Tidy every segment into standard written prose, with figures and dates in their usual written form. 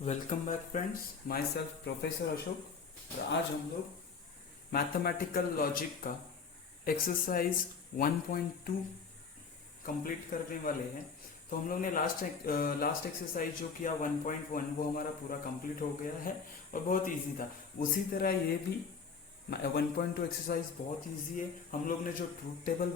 Welcome back friends, my self professor Ashok. और आज हम लोग मैथमेटिकल लॉजिक का एक्सरसाइज 1.2 कंप्लीट करने वाले हैं। तो हम लोग ने लास्ट एक्सरसाइज जो किया 1.1 वो हमारा पूरा कंप्लीट हो गया है और बहुत इजी था। उसी तरह ये भी 1.2 एक्सरसाइज बहुत इजी है। हम लोग ने जो ट्रूथ टेबल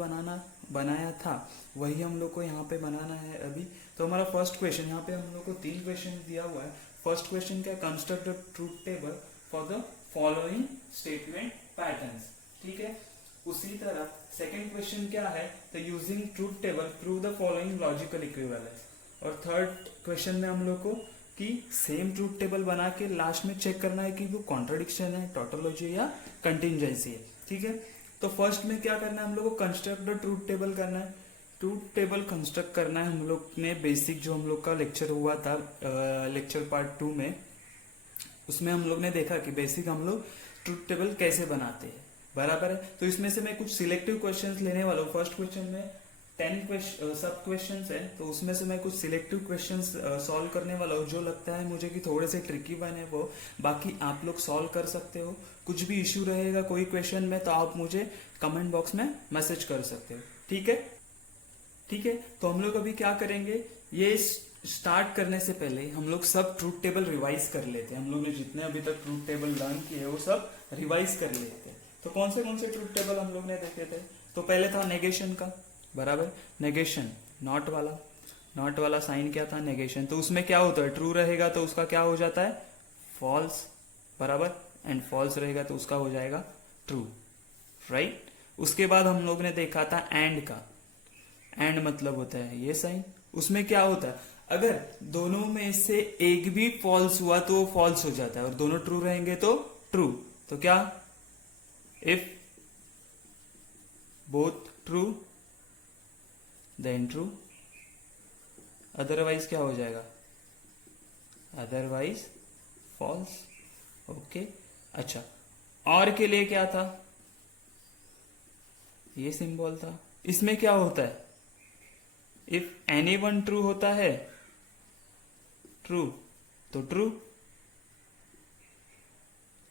बनाया था वही हम लोग को यहाँ पे बनाना है अभी। तो हमारा फर्स्ट क्वेश्चन, यहाँ पे हम लोग को 3 क्वेश्चन दिया हुआ है। फर्स्ट क्वेश्चन क्या, construct the truth table for the following statement patterns. ठीक है। उसी तरह सेकंड क्वेश्चन क्या है, the using truth table prove the following logical equivalence. और थर्ड क्वेश्चन में हम लोग को कि सेम ट्रूथ टेबल बना के लास्ट में चेक करना है कि वो कॉन्ट्रडिक्शन है, टोटोलॉजी या कंटिंजेंसी है। ठीक है। तो फर्स्ट में क्या करना है, हम लोग को कंस्ट्रक्ट द ट्रूथ टेबल करना है। ट्रूथ टेबल कंस्ट्रक्ट करना है। हम लोग ने बेसिक जो हम लोग का लेक्चर हुआ था लेक्चर पार्ट 2 में, उसमें हम लोग ने देखा कि बेसिक हम लोग ट्रूथ टेबल कैसे बनाते हैं। बराबर है। तो इसमें से मैं कुछ सिलेक्टिव क्वेश्चंस लेने वाला हूँ। फर्स्ट क्वेश्चन में 10 सब क्वेश्चंस है, तो उसमें से मैं कुछ सिलेक्टिव क्वेश्चंस सॉल्व करने वाला हूँ जो लगता है मुझे कि थोड़े से ट्रिकी बने वो। बाकी आप लोग सॉल्व कर सकते हो। कुछ भी इश्यू रहेगा कोई क्वेश्चन में तो आप मुझे कमेंट बॉक्स में मैसेज कर सकते हो। ठीक है। ठीक है। तो हम लोग अभी क्या करेंगे, ये स्टार्ट करने से पहले हम लोग सब ट्रूथ टेबल रिवाइज कर लेते हैं। हम लोग ने जितने अभी तक ट्रूथ टेबल लर्न किए वो सब रिवाइज कर लेते हैं। तो कौन से ट्रूथ टेबल हम लोग ने देखे थे। तो पहले था नेगेशन का। बराबर। नेगेशन नॉट वाला साइन क्या था, नेगेशन। तो उसमें क्या होता है, ट्रू रहेगा तो उसका क्या हो जाता है, फॉल्स। बराबर। एंड फॉल्स रहेगा तो उसका हो जाएगा ट्रू। राइट। उसके बाद हम लोग ने देखा था एंड का। एंड मतलब होता है ये साइन। उसमें क्या होता है, अगर दोनों में से एक भी फॉल्स हुआ तो वो फॉल्स हो जाता है और दोनों ट्रू रहेंगे तो ट्रू। तो क्या, if both true then true, otherwise क्या हो जाएगा, अदरवाइज फॉल्स। ओके। अच्छा, और के लिए क्या था, ये सिंबल था। इसमें क्या होता है, इफ एनी वन ट्रू होता है, ट्रू तो ट्रू।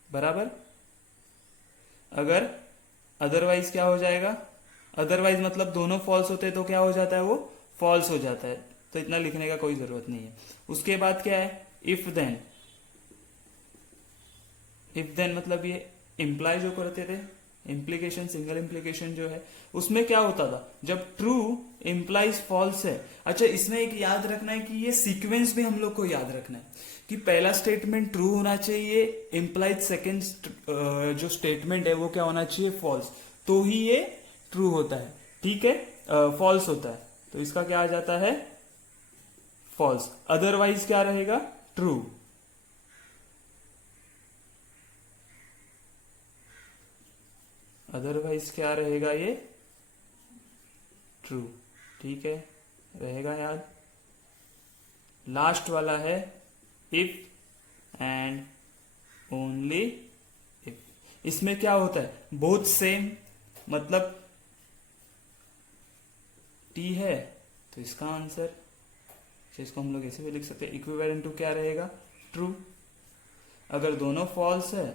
बराबर। अगर अदरवाइज क्या हो जाएगा, अदरवाइज मतलब दोनों फॉल्स होते हैं तो क्या हो जाता है, वो फॉल्स हो जाता है। तो इतना लिखने का कोई जरूरत नहीं है। उसके बाद क्या है, इफ देन। इफ देन मतलब ये इंप्लाई जो करते थे, इम्प्लीकेशन, सिंगल इम्प्लीकेशन जो है, उसमें क्या होता था, जब ट्रू इंप्लाइज फॉल्स है। अच्छा, इसमें एक याद रखना है कि ये सीक्वेंस भी हम लोग को याद रखना है कि पहला स्टेटमेंट ट्रू होना चाहिए, इंप्लाइज सेकेंड जो स्टेटमेंट है वो क्या होना चाहिए, फॉल्स। तो ही ये ट्रू होता है। ठीक है। फॉल्स होता है तो इसका क्या आ जाता है, फॉल्स। अदरवाइज क्या रहेगा, ट्रू। अदरवाइज क्या रहेगा, ये ट्रू। ठीक है, रहेगा याद। लास्ट वाला है इफ एंड ओनली इफ। इसमें क्या होता है, बोथ सेम मतलब टी है तो इसका आंसर, इसको हम लोग ऐसे भी लिख सकते हैं, इक्विवेलेंट टू क्या रहेगा, ट्रू। अगर दोनों फॉल्स है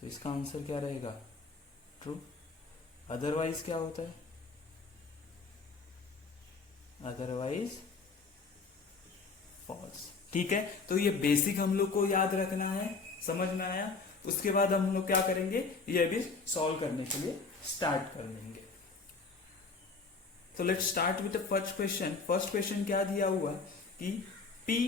तो इसका आंसर क्या रहेगा, ट्रू। अदरवाइज क्या होता है, अदरवाइज फॉल्स। ठीक है। तो ये बेसिक हम लोग को याद रखना है। समझ में आया। उसके बाद हम लोग क्या करेंगे, ये भी सॉल्व करने के लिए स्टार्ट कर देंगे। तो let's start with the first question. First question क्या दिया हुआ कि P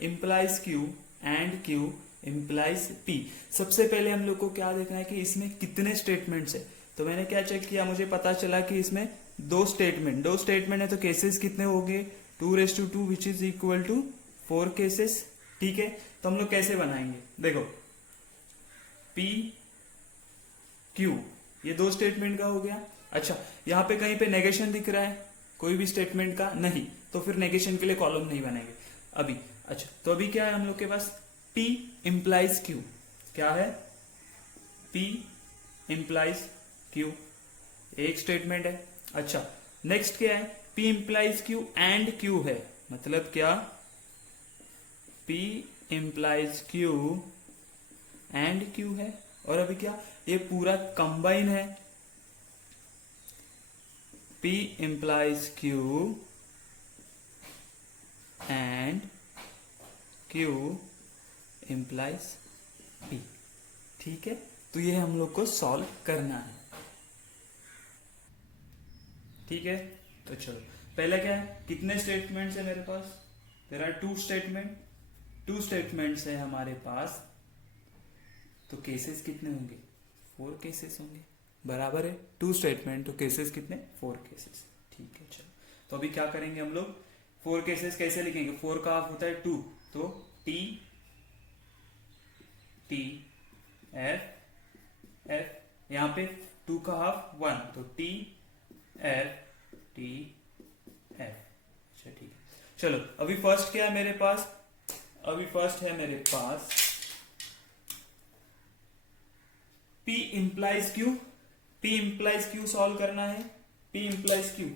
implies Q and Q implies P। सबसे पहले हम लोग को क्या देखना है कि इसमें कितने स्टेटमेंट्स है। तो मैंने क्या चेक किया, मुझे पता चला कि इसमें दो स्टेटमेंट है। तो केसेस कितने हो गए, 2 which is equal to 4 cases. ठीक है। तो हम लोग कैसे बनाएंगे, देखो P Q ये दो स्टेटमेंट का हो गया। अच्छा, यहाँ पे कहीं पे नेगेशन दिख रहा है कोई भी स्टेटमेंट का, नहीं, तो फिर नेगेशन के लिए कॉलम नहीं बनाएंगे अभी। अच्छा, तो अभी क्या है हम लोग के पास, P इंप्लाइज Q। क्या है, P इंप्लाइज Q, एक स्टेटमेंट है। अच्छा, नेक्स्ट क्या है, P implies Q and Q है, मतलब क्या, P implies Q and Q है, और अभी क्या ये पूरा कंबाइन है, P implies Q and Q implies P। ठीक है, तो ये हम लोग को सॉल्व करना है। ठीक है, तो चलो पहले क्या है, कितने स्टेटमेंट्स है मेरे पास, देयर आर टू स्टेटमेंट्स है हमारे पास, तो केसेस कितने होंगे, 4 केसेस होंगे, बराबर है, 2 स्टेटमेंट तो केसेस कितने, 4 केसेस। ठीक है, चलो तो अभी क्या करेंगे हम लोग, 4 केसेस कैसे लिखेंगे, 4 का हाफ होता है 2, तो टी टी एफ एफ, यहाँ पे 2 का हाफ 1, तो टी एफ टी एफ। अच्छा ठीक है, चलो अभी फर्स्ट क्या है मेरे पास, अभी फर्स्ट है मेरे पास P implies Q, P implies Q solve करना है, P implies Q।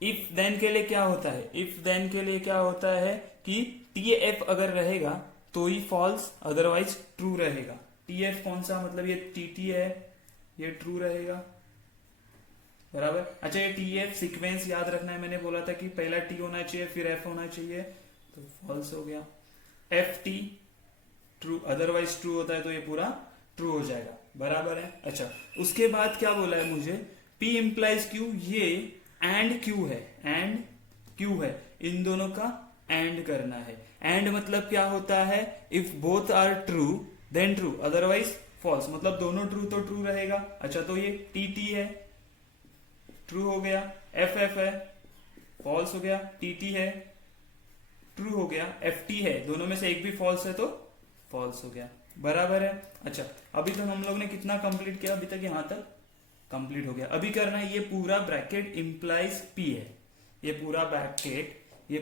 If then के लिए क्या होता है, इफ देन के लिए क्या होता है कि TF अगर रहेगा तो ही फॉल्स, अदरवाइज ट्रू रहेगा। TF कौन सा, मतलब ये TT है, ये ट्रू रहेगा, बराबर। अच्छा ये TF सीक्वेंस याद रखना है, मैंने बोला था कि पहला T होना चाहिए फिर F होना चाहिए, तो फॉल्स हो गया। FT ट्रू, अदरवाइज ट्रू होता है तो ये पूरा ट्रू हो जाएगा, बराबर है। अच्छा उसके बाद क्या बोला है मुझे, P implies Q, ये एंड Q है, एंड Q है, इन दोनों का एंड करना है। एंड मतलब क्या होता है, if both are true then true, otherwise false, मतलब दोनों ट्रू तो ट्रू रहेगा। अच्छा तो ये TT है, ट्रू हो गया, FF है, फॉल्स हो गया, TT है, ट्रू हो गया, FT है, दोनों में से एक भी फॉल्स है तो फॉल्स हो गया, बराबर है। अच्छा अभी तक हम लोग ने कितना कंप्लीट किया, अभी तक यहां तक कंप्लीट हो गया। अभी करना है, ये पूरा ब्रैकेट इंप्लाइज P है, ये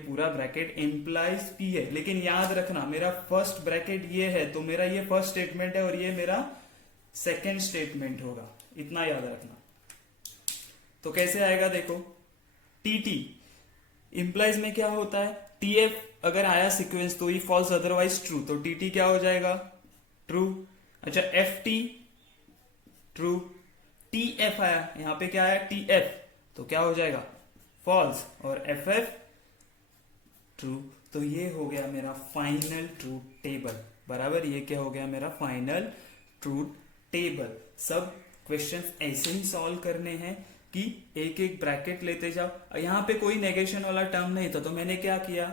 पूरा ब्रैकेट इंप्लाइज P है, लेकिन याद रखना मेरा फर्स्ट ब्रैकेट ये है, तो मेरा ये फर्स्ट स्टेटमेंट है और ये मेरा सेकेंड स्टेटमेंट होगा, इतना याद रखना। तो कैसे आएगा देखो, TT इंप्लाइज में क्या होता है, TF अगर आया सीक्वेंस तो ही फॉल्स, अदरवाइज ट्रू, तो TT क्या हो जाएगा, ट्रू। अच्छा FT ट्रू, TF आया, यहां पे क्या आया TF, तो क्या हो जाएगा फॉल्स, और FF ट्रू। तो ये हो गया मेरा फाइनल ट्रूथ टेबल, बराबर, ये क्या हो गया मेरा फाइनल ट्रूथ टेबल। सब क्वेश्चंस ऐसे ही सॉल्व करने हैं कि एक एक ब्रैकेट लेते जाओ। यहाँ पे कोई नेगेशन वाला टर्म नहीं था, तो मैंने क्या किया,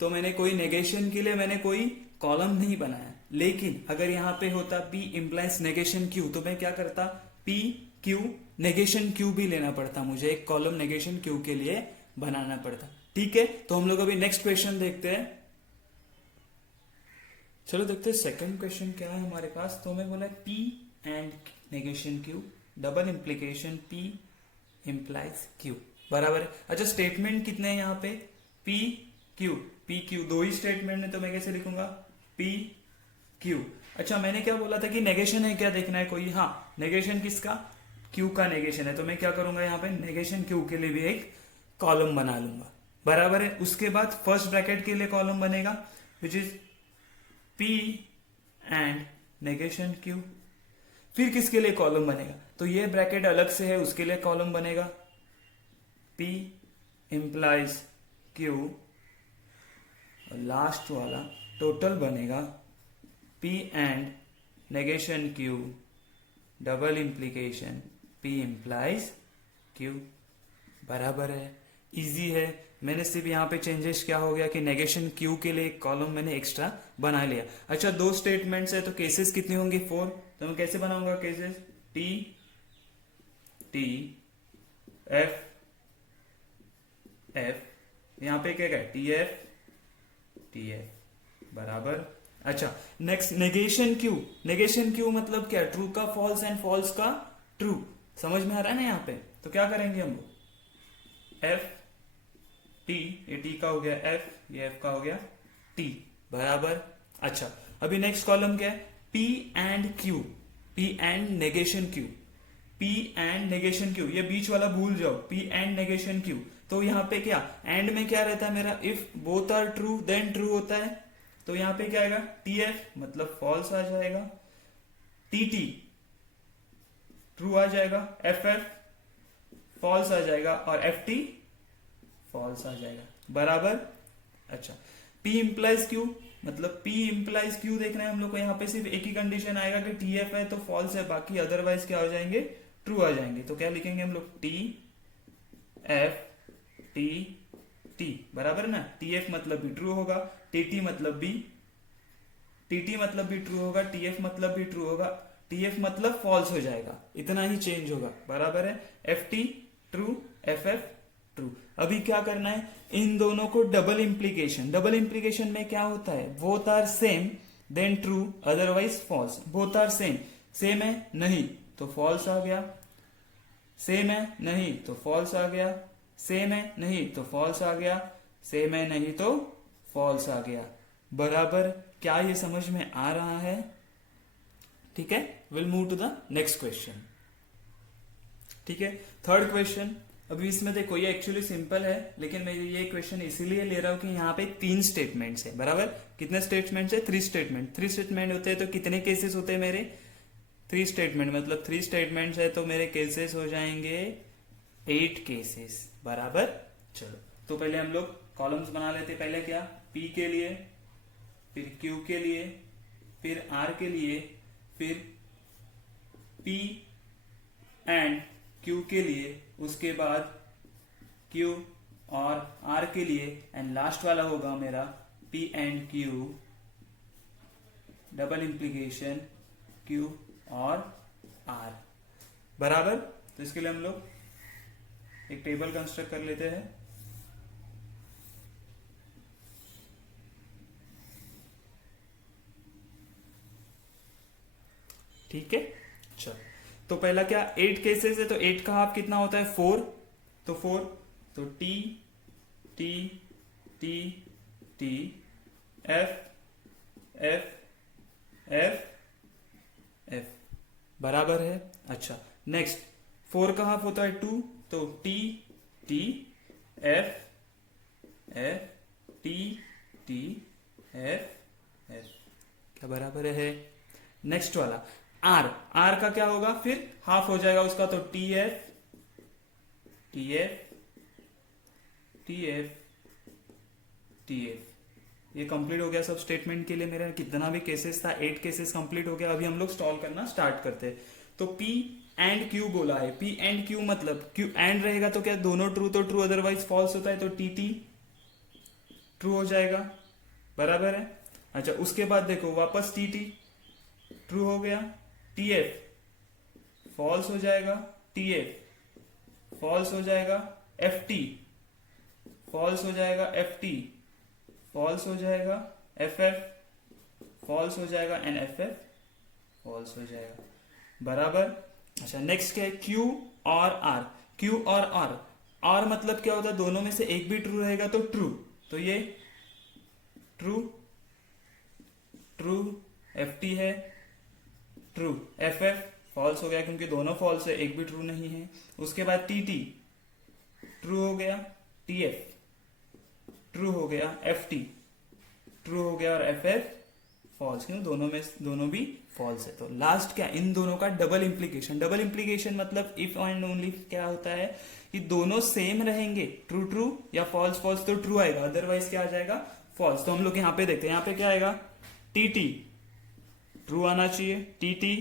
तो मैंने कोई नेगेशन के लिए मैंने कोई कॉलम नहीं बनाया, लेकिन अगर यहाँ पे होता P implies नेगेशन Q, तो मैं क्या करता, P Q नेगेशन Q भी लेना पड़ता, मुझे एक कॉलम नेगेशन Q के लिए बनाना पड़ता। ठीक है, तो हम लोग अभी नेक्स्ट क्वेश्चन देखते हैं। चलो देखते हैं सेकंड क्वेश्चन क्या है हमारे पास। तो मैं बोला P and negation Q, double implication P implies Q, बराबर है। अच्छा स्टेटमेंट कितने हैं यहाँ पे, P Q, दो ही स्टेटमेंट है, तो मैं कैसे लिखूंगा P Q। अच्छा मैंने क्या बोला था कि नेगेशन है, क्या देखना है कोई, हाँ नेगेशन किसका, Q का नेगेशन है, तो मैं क्या करूंगा यहाँ पे नेगेशन Q के लिए भी एक कॉलम बना लूंगा, बराबर है। उसके बाद फर्स्ट ब्रैकेट के लिए कॉलम बनेगा which is P and negation Q। फिर किसके लिए कॉलम बनेगा, तो ये ब्रैकेट अलग से है, उसके लिए कॉलम बनेगा P implies Q, लास्ट वाला टोटल बनेगा P and negation Q, double implication P implies Q, बराबर है। इजी है, मैंने सिर्फ यहाँ पे चेंजेस क्या हो गया कि नेगेशन Q के लिए एक कॉलम मैंने एक्स्ट्रा बना लिया। अच्छा दो स्टेटमेंट्स है, तो केसेस कितने होंगे 4, तो मैं कैसे बनाऊंगा केसेस, T F यहाँ पे क्या है TF, बराबर। अच्छा नेक्स्ट नेगेशन क्यू मतलब क्या, ट्रू का फॉल्स एंड फॉल्स का ट्रू, समझ में आ रहा है ना यहाँ पे। तो क्या करेंगे हम लोग, F T, ये T का हो गया F, ये F का हो गया T, बराबर। अच्छा अभी नेक्स्ट कॉलम क्या है, P and Q, P and negation Q, P and negation Q, ये बीच वाला भूल जाओ, P एंड नेगेशन Q, तो यहाँ पे क्या एंड में क्या रहता है मेरा, if both are true then true होता है। तो यहाँ पे क्या आएगा, TF मतलब फॉल्स आ जाएगा, TT ट्रू आ जाएगा, FF फॉल्स आ जाएगा और FT फॉल्स आ जाएगा। बराबर। अच्छा, P इंप्लाइज Q मतलब P इंप्लाइज Q देखना है हम लोग को। यहाँ पे सिर्फ एक ही कंडीशन आएगा कि TF है तो फॉल्स है, बाकी अदरवाइज क्या हो जाएंगे, ट्रू आ जाएंगे। तो क्या लिखेंगे हम लोग, TF T बराबर ना। TF मतलब भी ट्रू होगा, TT मतलब भी, TT मतलब भी ट्रू होगा, TF मतलब भी ट्रू होगा, TF मतलब फॉल्स हो जाएगा, इतना ही चेंज होगा। बराबर है। FT true, FF true. अभी क्या करना है, इन दोनों को डबल इंप्लीकेशन, डबल इंप्लीकेशन में क्या होता है, both are same then true otherwise false. Both are same, same है नहीं तो फॉल्स आ गया, सेम है नहीं तो फॉल्स आ गया, सेम है नहीं तो फॉल्स आ गया, सेम है नहीं तो फॉल्स आ गया। बराबर। क्या ये समझ में आ रहा है? ठीक है, will move to the next question. ठीक है, थर्ड क्वेश्चन। अभी इसमें देखो ये एक्चुअली सिंपल है, लेकिन मैं ये क्वेश्चन इसीलिए ले रहा हूं कि यहाँ पे 3 स्टेटमेंट्स है। बराबर। कितने स्टेटमेंट्स है, 3 स्टेटमेंट। 3 स्टेटमेंट होते हैं तो कितने केसेस होते हैं मेरे, 3 स्टेटमेंट मतलब 3 स्टेटमेंट्स है तो मेरे केसेस हो जाएंगे 8 केसेस। बराबर। चलो तो पहले हम लोग कॉलम्स बना लेते हैं। पहले क्या, P के लिए, फिर Q के लिए, फिर R के लिए, फिर P एंड Q के लिए, उसके बाद Q और R के लिए, एंड लास्ट वाला होगा मेरा P and Q double implication Q और R। बराबर। तो इसके लिए हम लोग एक टेबल कंस्ट्रक्ट कर लेते हैं। ठीक है, चलो तो पहला क्या, 8 केसेस है तो 8 का हाफ कितना होता है, 4। तो 4 तो T T T T F F F F। बराबर है। अच्छा, नेक्स्ट 4 का हाफ होता है 2, तो T T F F T T F F। क्या बराबर है? नेक्स्ट वाला R, R का क्या होगा, फिर हाफ हो जाएगा उसका, तो TF TF TF TF। ये कंप्लीट हो गया सब स्टेटमेंट के लिए। मेरा कितना भी केसेस था, 8 केसेस कंप्लीट हो गया। अभी हम लोग सॉल्व करना स्टार्ट करते हैं। तो P एंड Q बोला है, P एंड Q मतलब Q एंड रहेगा तो क्या दोनों ट्रू तो ट्रू अदरवाइज फॉल्स होता है, तो TT ट्रू हो जाएगा। बराबर है। अच्छा, उसके बाद देखो वापस TT ट्रू हो गया, TF फॉल्स हो जाएगा, TF फॉल्स हो जाएगा, FT फॉल्स हो जाएगा, FT फॉल्स हो जाएगा, FF फॉल्स हो जाएगा एंड FF फॉल्स हो जाएगा। बराबर। अच्छा, नेक्स्ट क्या है, Q और R। Q और R, R मतलब क्या होता है, दोनों में से एक भी ट्रू रहेगा तो ट्रू, तो ये ट्रू ट्रू, FT है ट्रू, FF फॉल्स हो गया क्योंकि दोनों फॉल्स है, एक भी ट्रू नहीं है। उसके बाद TT ट्रू हो गया, TF ट्रू हो गया, FT ट्रू हो गया और FF फॉल्स, क्यों दोनों भी फॉल्स है। तो लास्ट क्या, इन दोनों का डबल इंप्लीकेशन। डबल इंप्लीकेशन मतलब इफ एंड ओनली क्या होता है कि दोनों सेम रहेंगे, ट्रू ट्रू या फॉल्स फॉल्स तो ट्रू आएगा, अदरवाइज क्या आ जाएगा, फॉल्स। तो हम लोग यहाँ पे देखते हैं, यहाँ पे क्या आएगा, TT ट्रू आना चाहिए, TT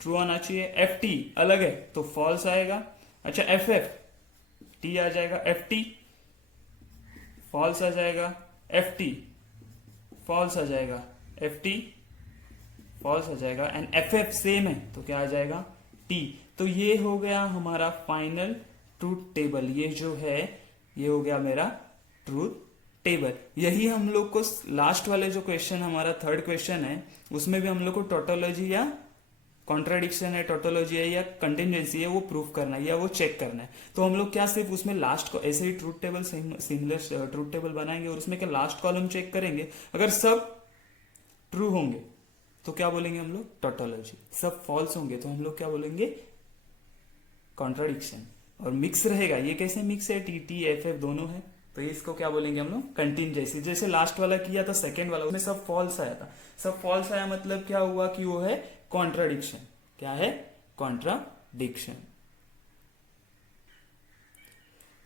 ट्रू आना चाहिए, FT अलग है तो फॉल्स आएगा। अच्छा, FF T आ जाएगा, FT फॉल्स आ जाएगा, FT फॉल्स आ जाएगा, FT फॉल्स आ जाएगा एंड FF सेम है तो क्या आ जाएगा, T। तो ये हो गया हमारा फाइनल ट्रूथ टेबल। ये जो है ये हो गया मेरा ट्रूथ टेबल। यही हम लोग को लास्ट वाले जो क्वेश्चन हमारा थर्ड क्वेश्चन है उसमें भी हम लोग को टोटोलॉजी या कॉन्ट्राडिक्शन है, टोटोलॉजी है या कंटिजेंसी है वो प्रूफ करना है या वो चेक करना है। तो हम लोग क्या सिर्फ उसमें लास्ट को ऐसे ही truth table similar truth table बनाएंगे और उसमें क्या लास्ट कॉलम चेक करेंगे, अगर सब ट्रू होंगे तो क्या बोलेंगे हम लोग, टोटोलॉजी। सब फॉल्स होंगे तो हम लोग क्या बोलेंगे, कॉन्ट्राडिक्शन। और मिक्स रहेगा, ये कैसे मिक्स है, टी टी एफ एफ दोनों है, तो ये इसको क्या बोलेंगे हम लोग, कंटिंजेंसी। जैसे लास्ट वाला किया था सेकेंड वाला, उसमें सब फॉल्स आया था, सब फॉल्स आया मतलब क्या हुआ कि वो है कॉन्ट्राडिक्शन। क्या है, कॉन्ट्राडिक्शन।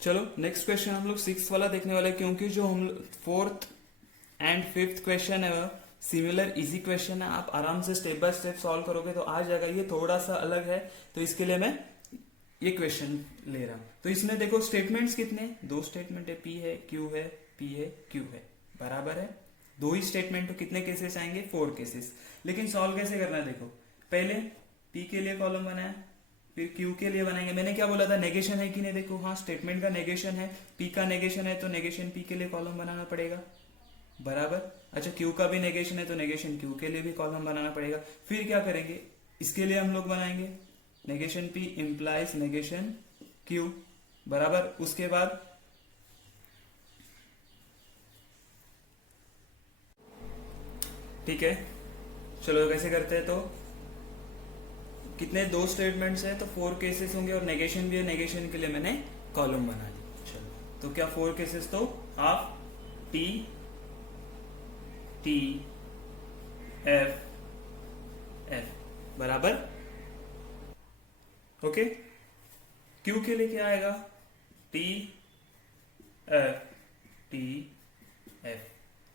चलो नेक्स्ट क्वेश्चन हम लोग सिक्स वाला देखने वाले, क्योंकि जो हम फोर्थ एंड फिफ्थ क्वेश्चन है सिमिलर इजी क्वेश्चन है, आप आराम से स्टेप बाय स्टेप सॉल्व करोगे तो आ जाएगा। ये थोड़ा सा अलग है तो इसके लिए मैं ये क्वेश्चन ले रहा हूं। तो इसमें देखो स्टेटमेंट्स कितने, दो स्टेटमेंट है, पी है क्यू है, पी है क्यू है, बराबर है। दो ही स्टेटमेंट, तो कितने केसेस आएंगे, 4 केसेस। लेकिन सॉल्व कैसे करना है, देखो पहले पी के लिए कॉलम बनाया, फिर क्यू के लिए बनाएंगे। मैंने क्या बोला था, नेगेशन है कि नहीं, देखो हाँ स्टेटमेंट का नेगेशन है, पी का नेगेशन है तो नेगेशन पी के लिए कॉलम बनाना पड़ेगा, बराबर। अच्छा क्यू का भी नेगेशन है तो नेगेशन क्यू के लिए भी कॉलम बनाना पड़ेगा। फिर क्या करेंगे, इसके लिए हम लोग बनाएंगे negation P implies negation Q, बराबर। उसके बाद ठीक है, चलो कैसे करते हैं, तो कितने, दो स्टेटमेंट्स है तो 4 केसेस होंगे, और नेगेशन भी है, नेगेशन के लिए मैंने कॉलम बना दी। चलो तो क्या 4 केसेस, तो half T T F F, बराबर। ओके, क्यू के लिए क्या आएगा, टी एफ टी एफ।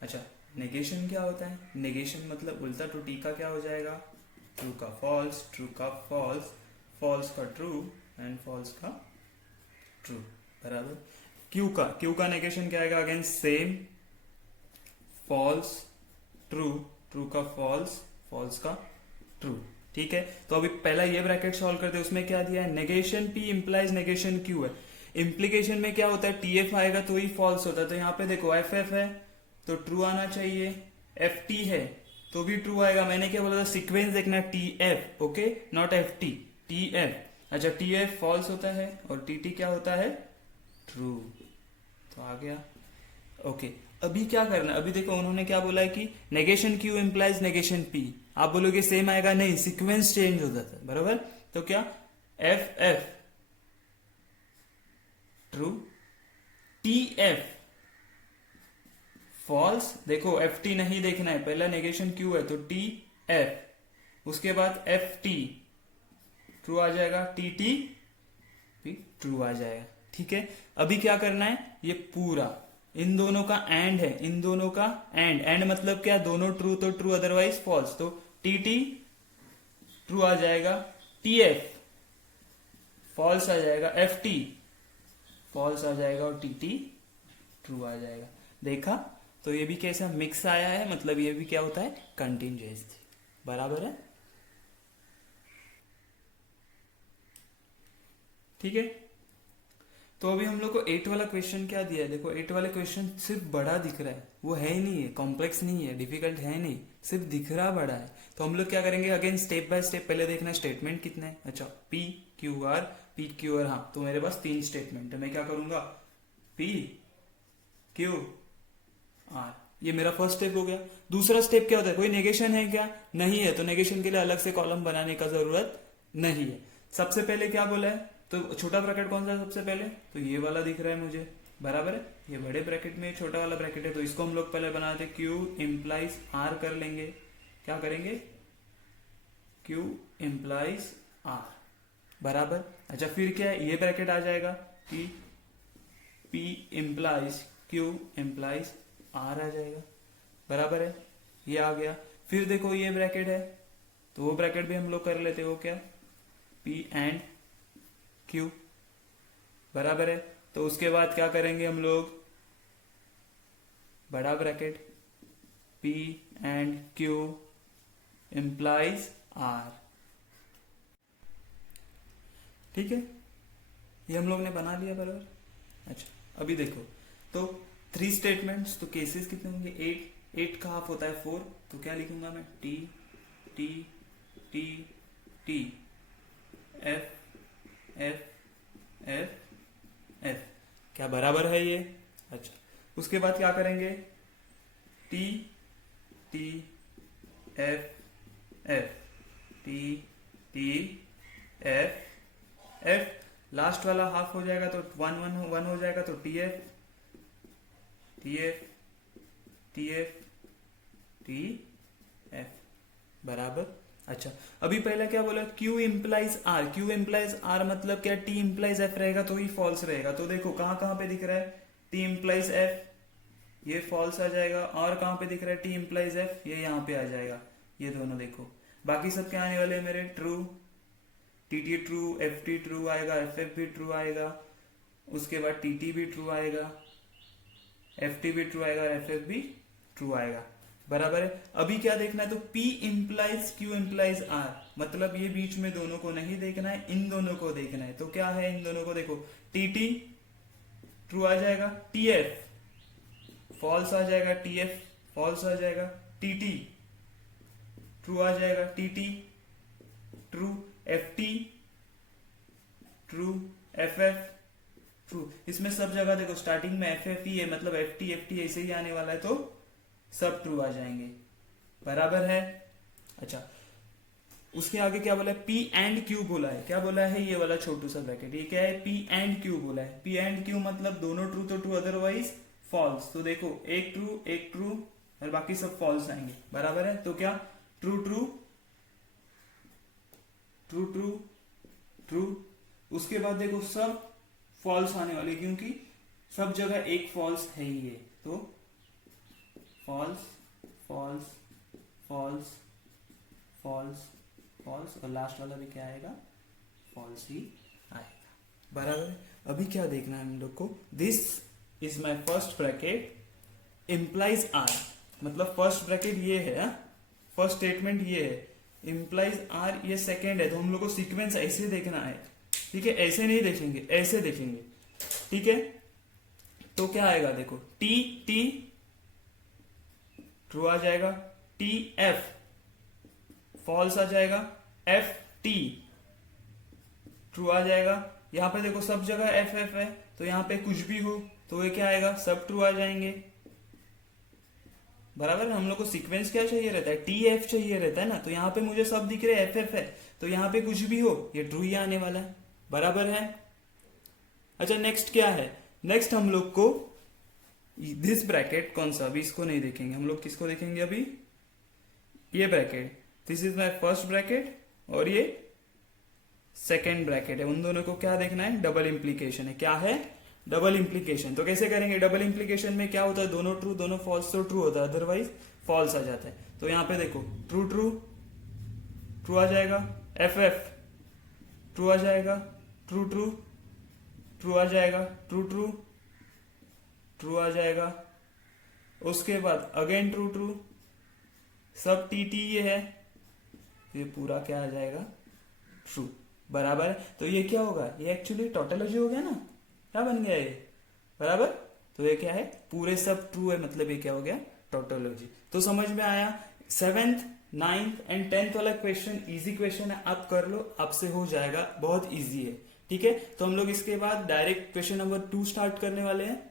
अच्छा नेगेशन क्या होता है, नेगेशन मतलब उल्टा, तो टी का क्या हो जाएगा, ट्रू का फॉल्स, ट्रू का फॉल्स, फॉल्स का ट्रू एंड फॉल्स का ट्रू, बराबर। क्यू का नेगेशन क्या आएगा, again same, false true, true का फॉल्स, फॉल्स का ट्रू। ठीक है, तो अभी पहला ये ब्रैकेट सॉल्व करते हैं, उसमें क्या दिया है, negation P implies negation Q है। इंप्लीकेशन में क्या होता है, टी एफ आएगा तो ही फॉल्स होता है, तो यहाँ पे देखो एफ एफ है तो ट्रू आना चाहिए, एफ टी है तो भी ट्रू आएगा। मैंने क्या बोला था, सीक्वेंस देखना, T F, okay not F T, T F. अच्छा टी एफ फॉल्स होता है और टी टी क्या होता है, ट्रू, तो आ गया। ओके अभी क्या करना है, अभी देखो उन्होंने क्या बोला है कि negation Q implies negation P, आप बोलोगे सेम आएगा, नहीं सीक्वेंस चेंज हो जाता है, बराबर। तो क्या, F F true, T F false, देखो एफ टी नहीं देखना है, पहला नेगेशन क्यू है तो टी एफ, उसके बाद एफ टी ट्रू आ जाएगा, टी टी भी ट्रू आ जाएगा। ठीक है, अभी क्या करना है, ये पूरा इन दोनों का एंड है, इन दोनों का एंड, एंड मतलब क्या, दोनों ट्रू तो ट्रू अदरवाइज फॉल्स, तो टी टी ट्रू आ जाएगा, टी एफ फॉल्स आ जाएगा, एफ टी फॉल्स आ जाएगा और टी टी ट्रू आ जाएगा। देखा, तो ये भी कैसा मिक्स आया है, मतलब ये भी क्या होता है, कंटिंजेंसी, बराबर है। ठीक है, तो अभी हम लोग को 8 वाला क्वेश्चन क्या दिया है, देखो 8 वाले क्वेश्चन सिर्फ बड़ा दिख रहा है, वो है ही नहीं है, कॉम्प्लेक्स नहीं है, डिफिकल्ट है नहीं, सिर्फ दिख रहा बड़ा है। तो हम लोग क्या करेंगे, अगेन स्टेप बाय स्टेप, पहले देखना स्टेटमेंट कितने हैं। अच्छा P Q R, P Q R, हाँ तो मेरे पास 3 स्टेटमेंट है, मैं क्या करूंगा, पी क्यू आर, ये मेरा फर्स्ट स्टेप हो गया। दूसरा स्टेप क्या होता है, कोई नेगेशन है क्या, नहीं है, तो नेगेशन के लिए अलग से कॉलम बनाने का जरूरत नहीं है। सबसे पहले क्या बोला है, तो छोटा ब्रैकेट कौन सा है सबसे पहले, तो ये वाला दिख रहा है मुझे, बराबर है। ये बड़े ब्रैकेट में छोटा वाला ब्रैकेट है, तो इसको हम लोग पहले बनाते, क्यू इंप्लाइज आर कर लेंगे, क्या करेंगे, क्यू इंप्लाइज आर, बराबर। अच्छा फिर क्या है, ये ब्रैकेट आ जाएगा कि P implies Q implies R आ जाएगा, बराबर है, ये आ गया। फिर देखो ये ब्रैकेट है, तो वो ब्रैकेट भी हम लोग कर लेते हो, क्या, पी एंड क्यू, बराबर है। तो उसके बाद क्या करेंगे हम लोग, बड़ा bracket P and Q implies R. ठीक है, ये हम लोग ने बना लिया, बराबर। अच्छा अभी देखो, तो 3 स्टेटमेंट्स, तो केसेस कितने होंगे, 8 का हाफ होता है 4, तो क्या लिखूंगा मैं, T T T T F F F F, क्या बराबर है ये। अच्छा उसके बाद क्या करेंगे, T T F F T T F F, last वाला हाफ हो जाएगा तो वन हो जाएगा, तो T F T F T F T F बराबर। अच्छा, अभी पहले क्या बोला, Q implies R, Q implies R मतलब क्या, T इम्प्लाइज F रहेगा तो ही फॉल्स रहेगा। तो देखो कहाँ कहाँ पे दिख रहा है, T इम्प्लाइज F, ये फॉल्स आ जाएगा, और कहाँ पे दिख रहा है T इम्प्लाइज F, ये यहाँ पे आ जाएगा, ये दोनों देखो। बाकी सब क्या आने वाले हैं मेरे, true, TT true, FT true आएगा, FF भी ट्रू आएगा, उसके बाद TT भी ट्रू आएगा, FT भी ट्रू आएगा, FF भी ट्रू आएगा, बराबर है। अभी क्या देखना है, तो P implies Q implies R, मतलब ये बीच में दोनों को नहीं देखना है, इन दोनों को देखना है। तो क्या है, इन दोनों को देखो, TT ट्रू आ जाएगा, TF फॉल्स आ जाएगा, TF फॉल्स आ जाएगा, TT ट्रू आ जाएगा, TT true, FT true, FF true. इसमें सब जगह देखो स्टार्टिंग में FF ही है, मतलब FT FT ऐसे ही आने वाला है, तो सब ट्रू आ जाएंगे, बराबर है। अच्छा, उसके आगे क्या बोला है, P एंड Q बोला है, क्या बोला है, ये वाला छोटू सा ब्रैकेट, ये क्या है, P एंड Q बोला है। P एंड Q मतलब दोनों ट्रू तो ट्रू, अदरवाइज फॉल्स। तो देखो एक ट्रू और बाकी सब फॉल्स आएंगे, बराबर है। तो क्या, true true true true true, उसके बाद देखो सब फॉल्स आने वाले, क्योंकि सब जगह एक फॉल्स है ही है, तो false false false false false, और लास्ट वाला भी क्या आएगा, फॉल्स ही आएगा, बराबर है। अभी क्या देखना है हम लोग को, this is my first bracket implies R, मतलब फर्स्ट ब्रैकेट ये है, फर्स्ट स्टेटमेंट ये है, इम्प्लाइज आर ये सेकेंड है। तो हम लोग को सीक्वेंस ऐसे देखना है, ठीक है, ऐसे नहीं देखेंगे, ऐसे देखेंगे, ठीक है। तो क्या आएगा, देखो टी टी ट्रू आ जाएगा, टी एफ फॉल्स आ जाएगा, एफ टी ट्रू आ जाएगा। यहां पे देखो सब जगह एफ एफ है, तो यहां पे कुछ भी हो तो ये क्या आएगा, सब ट्रू आ जाएंगे, बराबर। हम लोग को सीक्वेंस क्या चाहिए रहता है, टी एफ चाहिए रहता है ना, तो यहाँ पे मुझे सब दिख रहे एफ एफ है, तो यहाँ पे कुछ भी हो ये ट्रू ही आने वाला है, बराबर है। अच्छा, नेक्स्ट क्या है, नेक्स्ट हम लोग को दिस ब्रैकेट कौन सा, अभी इसको नहीं देखेंगे हम लोग, किसको देखेंगे अभी, ये bracket, this is my first bracket और ये सेकेंड ब्रैकेट है, उन दोनों को क्या देखना है, डबल इंप्लीकेशन है। क्या है, डबल इंप्लीकेशन। तो कैसे करेंगे, डबल इंप्लीकेशन में क्या होता है, दोनों ट्रू दोनों फॉल्स, तो ट्रू होता है, अदरवाइज फॉल्स आ जाता है। तो यहाँ पे देखो ट्रू ट्रू ट्रू आ जाएगा, एफ एफ ट्रू आ जाएगा, ट्रू ट्रू ट्रू आ जाएगा, ट्रू ट्रू ट्रू आ जाएगा, उसके बाद अगेन ट्रू ट्रू, सब टी टी ये है, ये पूरा क्या आ जाएगा, ट्रू, बराबर है। तो ये क्या होगा, ये एक्चुअली टोटोलॉजी हो गया ना, क्या बन गया ये, बराबर। तो ये क्या है, पूरे सब ट्रू है, मतलब ये क्या हो गया, टोटोलॉजी। तो समझ में आया, 7th 9th एंड 10th वाला क्वेश्चन इजी क्वेश्चन है, आप कर लो, आपसे हो जाएगा, बहुत इजी है, ठीक है। तो हम लोग इसके बाद डायरेक्ट क्वेश्चन नंबर 2 स्टार्ट करने वाले हैं।